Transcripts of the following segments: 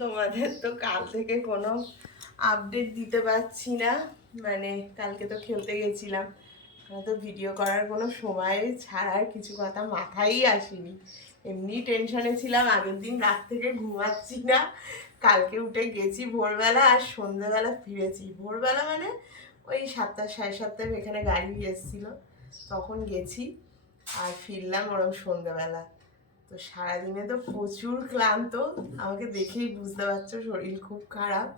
তোমাদের তো কাল থেকে কোনো আপডেট দিতে পারছি না, মানে কালকে তো খেলতে গেছিলাম, তো ভিডিও করার কোনো সময় ছাড়ার কিছু কথা মাথায় আসেনি। এমনি টেনশনে ছিলাম, আগের দিন রাত থেকে ঘুমাচ্ছি না। কালকে উঠে গেছি ভোরবেলা, আর সন্ধ্যেবেলা ফিরেছি। ভোরবেলা মানে ওই 7টা 7:30 এখানে গাড়ি এসেছিলো, তখন গেছি আর ফিরলাম ওরকম সন্ধ্যেবেলা। তো সারাদিনে তো প্রচুর ক্লান্ত, আমাকে দেখেই বুঝতে পারছো শরীর খুব খারাপ।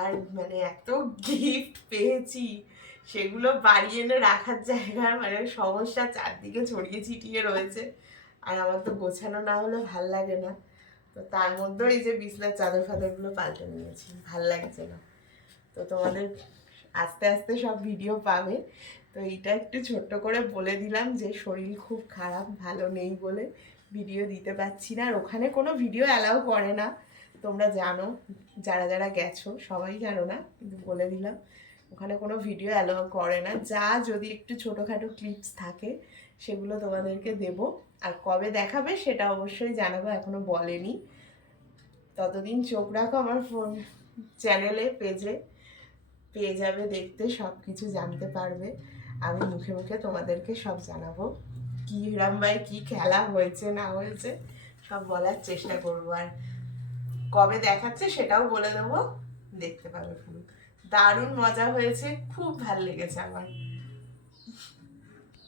আর মানে এত গিফট পেয়েছি, সেগুলো বাড়ি এনে রাখার জায়গা মানে সমস্যা, চারদিকে ছড়িয়ে ছিটিয়ে রয়েছে। আর আমার তো গোছানো না হলে ভাল লাগে না। তো তার মধ্যেও এই যে বিছনার চাদর ফাদরগুলো পাল্টে নিয়েছি, ভাল লাগছে না। তো তোমাদের আস্তে আস্তে সব ভিডিও পাবে। তো এইটা একটু ছোট্ট করে বলে দিলাম যে শরীর খুব খারাপ, ভালো নেই বলে ভিডিও দিতে পারছি না। আর ওখানে কোনো ভিডিও অ্যালাউ করে না, তোমরা জানো, যারা যারা গেছো সবাই জানো না, কিন্তু বলে দিলাম ওখানে কোনো ভিডিও অ্যালাউ করে না। যা যদি একটু ছোটোখাটো ক্লিপস থাকে সেগুলো তোমাদেরকে দেব। আর কবে দেখাবে সেটা অবশ্যই জানাবো, এখনো বলেনি। ততদিন চোখ রাখো আমার ফোন চ্যানেলে, পেজে পেয়ে যাবে দেখতে, সব কিছু জানতে পারবে। আমি মুখে মুখে তোমাদেরকে সব জানাবো, কি হিরামবাই কি খেলা হয়েছে না হয়েছে সব বলার চেষ্টা করবো। আর কবে দেখাচ্ছে সেটাও বলে দেবো, দেখতে পাবে পুরো। দারুণ মজা হয়েছে, খুব ভাল লেগেছে আমার।